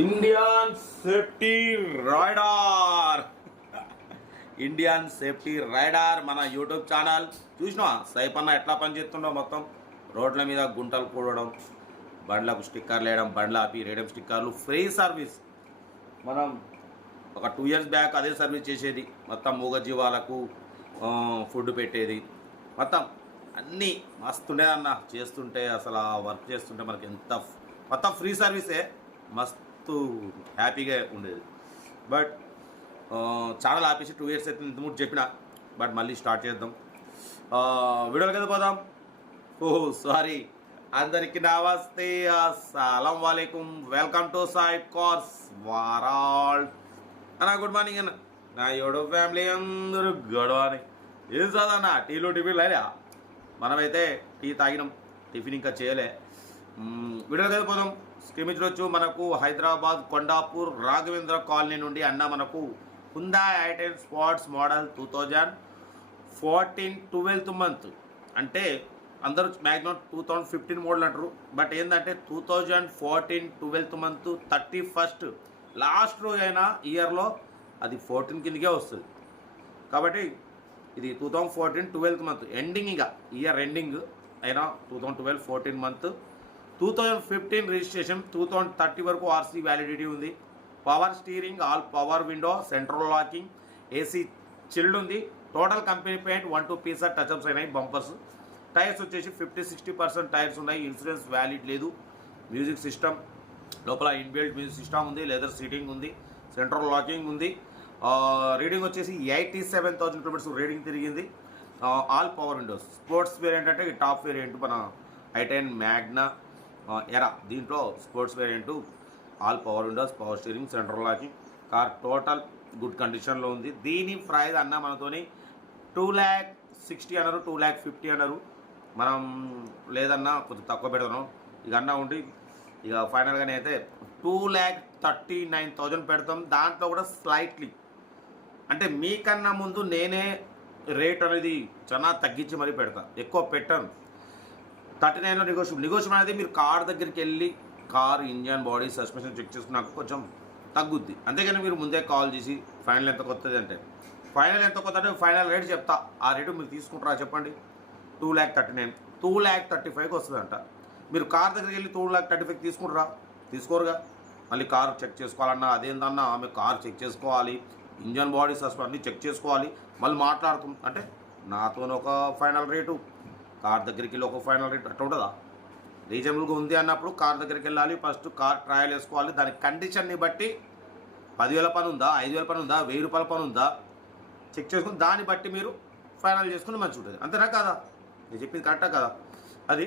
Indian safety rider Indian safety rider మన YouTube channel చూసినా సైపన్న ఎట్లా పనిచేస్తుండో మొత్తం? రోడ్ల మీద గుంటలు కూడడం బండ్లకు స్టిక్కర్లు వేయడం బండ్లు ఆపి రేడియం స్టిక్కర్లు ఫ్రీ సర్వీస్. మనం ఒక టూ ఇయర్స్ బ్యాక్ అదే సర్వీస్ చేసేది. మొత్తం మూగజీవాలకు ఆ, ఫుడ్ పెట్టేది. మొత్తం అన్నీ మస్తుండేదన్న చేస్తుంటే అసలు ఆ వర్క్ చేస్తుంటే మనకి ఎంత మొత్తం ఫ్రీ సర్వీసే మస్తు హ్యాపీగా ఉండేది. బట్ ఛానల్ ఆపేసి టూ ఇయర్స్ అయితే ఇంత ముందు చెప్పిన బట్ మళ్ళీ స్టార్ట్ చేద్దాం. వీడియోలు కదా పోదాం. Oh sorry. అందరికి నమస్తే. అస్సలం వాలేకుం. వెల్కమ్ టు సాయిబ్ కార్స్ వారాల్. అన్న గుడ్ మార్నింగ్ అన్న. నా యోడో ఫ్యామిలీ అందరూ గొడవని. ఏం చదవన్న టీలో టిఫిన్ లేదా? మనమైతే టీ తాగినాం. టిఫిన్ ఇంకా చేయలే. మ్మ్, వీడియో కదా పోదాం. స్క్రీన్ మనకు హైదరాబాద్ కొండాపూర్ రాఘవేంద్ర కాలనీ నుండి అన్న మనకు Hyundai i ten sports model two thousand fourteen twelfth month అంటే అందరూ maximum two thousand fifteen model అంటారు. బట్ ఏంటంటే two thousand fourteen twelfth month thirty first last రోజు అయినా ఇయర్లో అది ఫోర్టీన్ కిందకే వస్తుంది. కాబట్టి ఇది two thousand fourteen twelfth month ending ఇక ఇయర్ ఎండింగ్ అయినా two thousand twelve fourteen month two thousand fifteen registration two thousand thirty వరకు ఆర్సీ వ్యాలిడిటీ ఉంది. Power steering all power window central locking AC chilled ఉంది. Total company paint one two pieces touch ups అయినాయి bumpers tyres వచ్చేసి fifty sixty percent tyres ఉన్నాయి. Insurance valid లేదు. Music system లోపల inbuilt music system ఉంది. Leather seating ఉంది. Central locking ఉంది. Reading వచ్చేసి eighty seven thousand kilometres reading తిరిగింది all power windows sports variant అంటే టాప్ వేరియంట్ మన ఐటెన్ మ్యాగ్నా ఎరా. దీంట్లో sports variant all power windows power steering central locking car total good కండిషన్లో ఉంది. దీని ప్రైజ్ అన్న మనతోని టూ ల్యాక్ సిక్స్టీ అన్నారు టూ ల్యాక్ ఫిఫ్టీ అన్నారు. మనం లేదన్నా కొంచెం తక్కువ పెడతాను. ఇక అన్న ఉండి ఇక ఫైనల్గా అయితే two lakh thirty nine thousand పెడతాం. దాంట్లో కూడా స్లైట్లీ. అంటే మీకన్నా ముందు నేనే రేట్ అనేది చాలా తగ్గించి మరీ పెడతా. ఎక్కువ పెట్టాను. థర్టీ నైన్లో నెగోషియబుల్ నెగోషియబుల్ అనేది మీరు కార్ దగ్గరికి వెళ్ళి car engine body suspension check చేసుకున్నాక కొంచెం తగ్గుద్ది. అంతేగాని మీరు ముందే కాల్ చేసి ఫైనల్ ఎంత కొత్తది అంటే ఫైనల్ ఎంత కొత్త అంటే ఫైనల్ రేట్ చెప్తా. ఆ రేటు మీరు తీసుకుంటారా చెప్పండి. Two lakh thirty nine. Two lakh thirty ఫైవ్కి వస్తుందంట. మీరు కార్ దగ్గరికి వెళ్ళి టూ ల్యాక్ థర్టీ ఫైవ్ తీసుకుంటారా? తీసుకోరుగా. మళ్ళీ కార్ చెక్ చేసుకోవాలన్నా అదేందన్నా ఆమె కార్ చెక్ చేసుకోవాలి. ఇంజన్ బాడీ సస్పెన్షన్ అన్నీ చెక్ చేసుకోవాలి. మళ్ళీ మాట్లాడుతుంది అంటే నాతో ఒక ఫైనల్ రేటు. కార్ దగ్గరికి వెళ్ళి ఒక ఫైనల్ రేట్ అట్లా ఉంటుందా? రీజనబుల్గా ఉంది అన్నప్పుడు కార్ దగ్గరికి వెళ్ళాలి ఫస్ట్ కార్ ట్రయల్ వేసుకోవాలి దాని కండిషన్ని బట్టి పదివేల పని ఉందా ఐదు వేల పని ఉందా వెయ్యి రూపాయల పని ఉందా? చెక్ చేసుకుని దాన్ని బట్టి మీరు ఫైనల్ చేసుకుని మంచి ఉంటుంది. అంతేనా కదా? నేను చెప్పింది కరెక్టా కదా? అది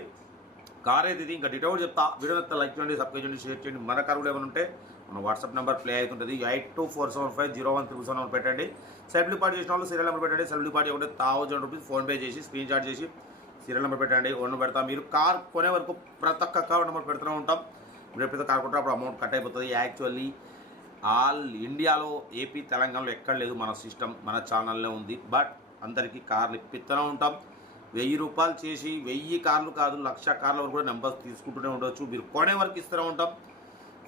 కార్ అయితే ఇది? ఇంకా డీటెయిల్ చెప్తా. వీడియో అంతా లైక్ చేయండి సబ్స్క్రైబ్ చేయండి షేర్ చేయండి. మన కరువులు ఏమైనా ఉంటే మన వాట్సాప్ నెంబర్ ప్లే అవుతుంటుంది. Eight two four seven five zero one three seven పెట్టండి. సెల్ఫ్ పార్టీ చేసిన వాళ్ళు సీరియల్ నెంబర్ పెట్టండి. సెల్ఫ్ డిపాజిట్ ఒకటి థౌజండ్ రూపీస్ ఫోన్పే చేసి స్క్రీన్ షాట్ చేసి సీరియల్ నెంబర్ పెట్టండి ఓన్ పెడతాం. మీరు కార్ కొనే వరకు ప్రతి ఒక్క కార్ నెంబర్ పెడుతూనే ఉంటాం. మీరు ఎప్పుడైతే కార్ కొంటారో అప్పుడు అమౌంట్ కట్ అయిపోతుంది. యాక్చువల్లీ ఆల్ ఇండియాలో ఏపీ తెలంగాణలో ఎక్కడ లేదు. మన సిస్టమ్ మన ఛానల్లో ఉంది. బట్ అందరికీ కార్లు ఇప్పిస్తూనే ఉంటాం. వెయ్యి రూపాయలు చేసి వెయ్యి కార్లు కాదు లక్ష కార్ల వరకు కూడా నెంబర్స్ తీసుకుంటూనే ఉండొచ్చు. మీరు కొనే వరకు ఇస్తూనే ఉంటాం.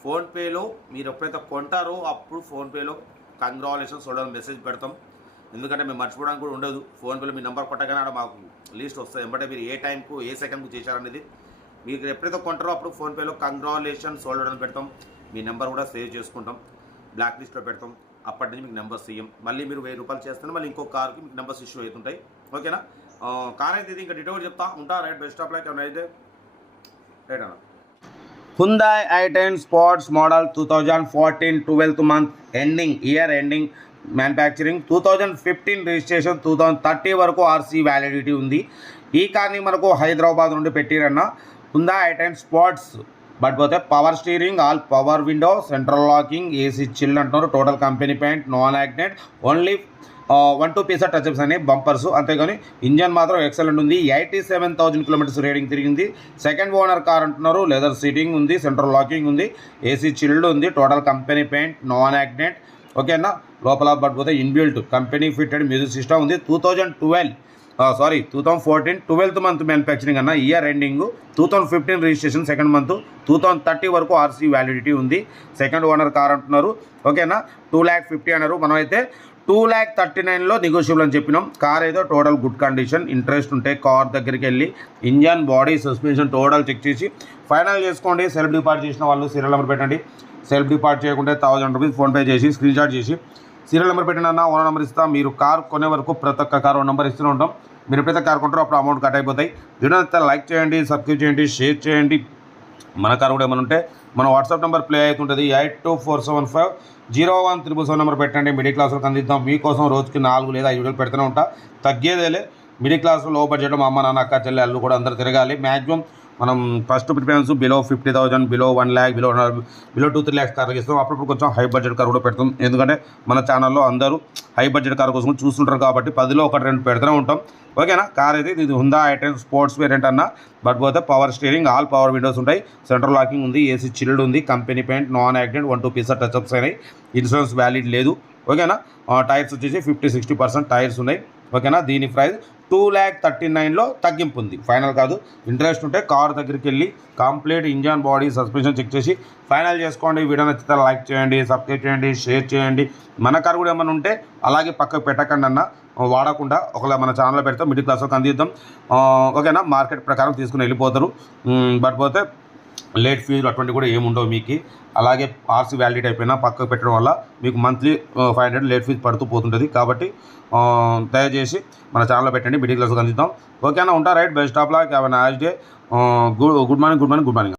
ఫోన్పేలో మీరు ఎప్పుడైతే కొంటారో అప్పుడు ఫోన్పేలో కంగ్రాచులేషన్స్ చూడడం మెసేజ్ పెడతాం. ఎందుకంటే మేము మర్చిపోవడానికి కూడా ఉండదు. ఫోన్పేలో మీ నెంబర్ కొట్టగానే ఆడ మాకు లిస్ట్ వస్తుంది. ఎందుకంటే మీరు ఏ టైంకు ఏ సెకండ్కు చేశారనేది మీకు ఎప్పుడైతే కొంటారో అప్పుడు ఫోన్పేలో కంగ్రాచులేషన్స్ సోల్డ్ అని పెడతాం. మీ నెంబర్ కూడా సేవ్ చేసుకుంటాం. బ్లాక్ లిస్ట్లో పెడతాం. అప్పటి నుంచి మీకు నెంబర్స్ ఇయ్యం. మళ్ళీ మీరు వెయ్యి రూపాయలు చేస్తే మళ్ళీ ఇంకో కార్కి మీకు నెంబర్స్ ఇష్యూ అవుతుంటాయి. ఓకేనా? కార్ అయితే ఇది ఇంకా డీటెయిల్ చెప్తా. ఉంటా రైట్ బెస్ట్ ఆఫ్ లైక్. అయితే? రైట్ అన్న. Hyundai i ten sports model two thousand fourteen twelfth month ending year ending manufacturing two thousand fifteen registration two thousand thirty వరకు ఆర్సీ వ్యాలిడిటీ ఉంది. ఈ కార్ని మనకు హైదరాబాద్ నుండి పెట్టిరన్న Hyundai i ten sports but పోతే power steering all power window central locking AC chill అంటున్నారు. Total company paint non accident only one two pieces touchups అని bumpers అంతేగాని ఇంజన్ మాత్రం ఎక్సలెంట్ ఉంది. Eighty seven thousand kilometres reading తిరిగింది. Second owner car అంటున్నారు. Leather seating ఉంది central locking ఉంది AC chilled ఉంది total company paint non accident ఓకేనా? లోపల బట్ పోతే inbuilt company fitted music system ఉంది. Two thousand twelve sorry two thousand fourteen twelfth month manufacturing అన్న. Year ending two thousand fifteen registration second month two thousand thirty వరకు RC validity ఉంది. Second owner car అంటున్నారు. ఓకేనా? Two lakh fifty అన్నారు. మనమైతే two lakh thirty నైన్లో negotiable అని చెప్పినాం. కార్ ఏదో టోటల్ గుడ్ కండిషన్ ఇంట్రెస్ట్ ఉంటే కార్ దగ్గరికి వెళ్ళి engine body suspension total check చేసి ఫైనల్ చేసుకోండి. సెల్ఫ్ డిపార్ట్ చేసిన వాళ్ళు సీరియల్ నెంబర్ పెట్టండి. సెల్ఫ్ డిపార్ట్ చేయకుంటే థౌజండ్ రూపీస్ ఫోన్పే చేసి స్క్రీన్ షాట్ చేసి. సీరియల్ నెంబర్ పెట్టిన ఓనర్ నెంబర్ ఇస్తాం. మీరు కార్ కొనే వరకు ప్రతి ఒక్క కార్ నెంబర్ ఇస్తూనే ఉంటాం. మీరు ఎప్పుడైతే కార్ కొంటారో అప్పుడు అమౌంట్ కట్ అయిపోతాయి. వీడియో లైక్ చేయండి సబ్స్క్రైబ్ చేయండి షేర్ చేయండి. మన కార్ కూడా ఏమైనా ఉంటే మన వాట్సాప్ నెంబర్ ప్లే అవుతుంటుంది. Eight two four seven five zero one triple seven number పెట్టండి. మిడిల్ క్లాస్కి అందిద్దాం. మీకోసం రోజుకి నాలుగు లేదా ఐదు వేలు పెడుతూనే ఉంటా. తగ్గేదేలే. మిడిల్ క్లాస్లో బడ్జెట్ మా అమ్మ నాన్న అక్క చెల్లె అల్లు కూడా అందరూ తిరగాలి. మ్యాక్సిమం మనం first preference below fifty thousand below one lakh below below two three lakhs కార్లు ఇస్తాం. అప్పుడప్పుడు కొంచెం హై బడ్జెట్ కార్ కూడా పెడతాం. ఎందుకంటే మన ఛానల్లో అందరూ హై బడ్జెట్ కార్ కోసం చూస్తుంటారు కాబట్టి పదిలో ఒకటి రెండు పెడుతూనే ఉంటాం. ఓకేనా? కార్ అయితే ఇది Hyundai i ten sports variant అన్న. బట్ పోతే power steering all power windows ఉంటాయి. సెంట్రల్ లాకింగ్ ఉంది ఏసీ చిల్డ్ ఉంది company paint non accident one two pieces touchups అయినాయి. ఇన్సూరెన్స్ వ్యాలిడ్ లేదు. ఓకేనా? టైర్స్ వచ్చేసి ఫిఫ్టీ సిక్స్టీ పర్సెంట్ టైర్స్ ఉన్నాయి. ఓకేనా? దీని ప్రైస్ టూ ల్యాక్ థర్టీ నైన్లో తగ్గింపు ఉంది. ఫైనల్ కాదు. ఇంట్రెస్ట్ ఉంటే కార్ దగ్గరికి వెళ్ళి complete engine body suspension check చేసి ఫైనల్ చేసుకోండి. వీడియో నచ్చితే లైక్ చేయండి సబ్స్క్రైబ్ చేయండి షేర్ చేయండి. మన కార్ కూడా ఏమైనా ఉంటే అలాగే పక్కకు పెట్టకండి అన్న. వాడకుండా ఒకవేళ మన ఛానల్లో పెడితే మిడిల్ క్లాస్ వాళ్ళకి అందిద్దాం. ఓకేనా? మార్కెట్ ప్రకారం తీసుకుని వెళ్ళిపోతారు. బట్ పోతే లేట్ ఫీజులు అటువంటి కూడా ఏముండవు మీకు. అలాగే ఆర్సీ వ్యాలిడేట్ అయిపోయినా పక్కకు పెట్టడం వల్ల మీకు monthly five hundred late fee పడుతూ పోతుంటుంది. కాబట్టి దయచేసి మన ఛానల్లో పెట్టండి మిడిల్ క్లాస్కి అందిద్దాం. ఓకేనా ఉంటా right best of luck have nice day good good morning good morning good morning